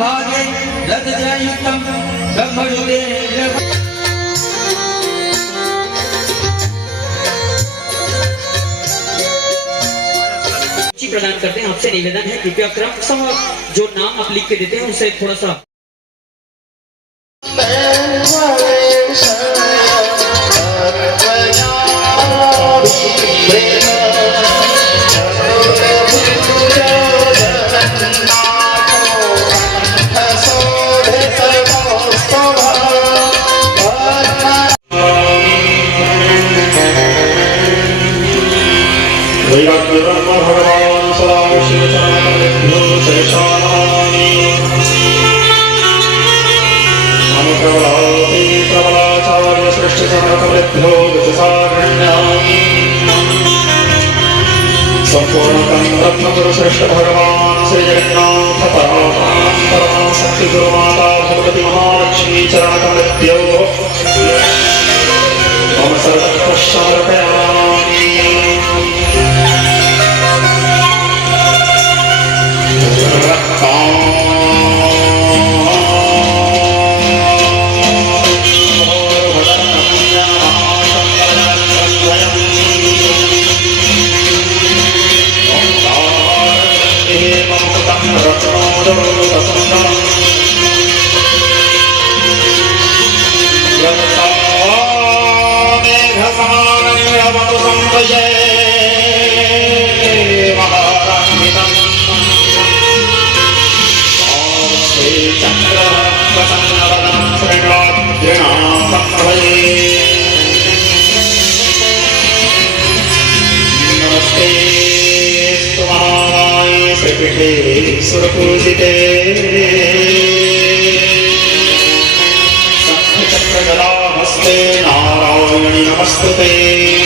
भागे लज्जायुक्तं ब्रह्मजुगे प्रदान करते हैं। आपसे निवेदन है कृपया क्रम समूह जो नाम आप लिख के देते हैं उसे थोड़ा सा भगवान सदा शिव चरणो शेषानानि अनुप्रबलाति प्रबलाचार्य श्रेष्ठ चरणकमलेभ्यो गतसारण्यामि संपूर्णतं रत्नगुरु श्रेष्ठ भगवान श्री जगन्नाथ पराशक्ति गुरु माता भगवती महालक्ष्मी चरणकमलेभ्यो मम सर्वतः समर्पयामि। सुरपूजिते शंखचक्रगदाहस्ते नारायणी नमस्तुते।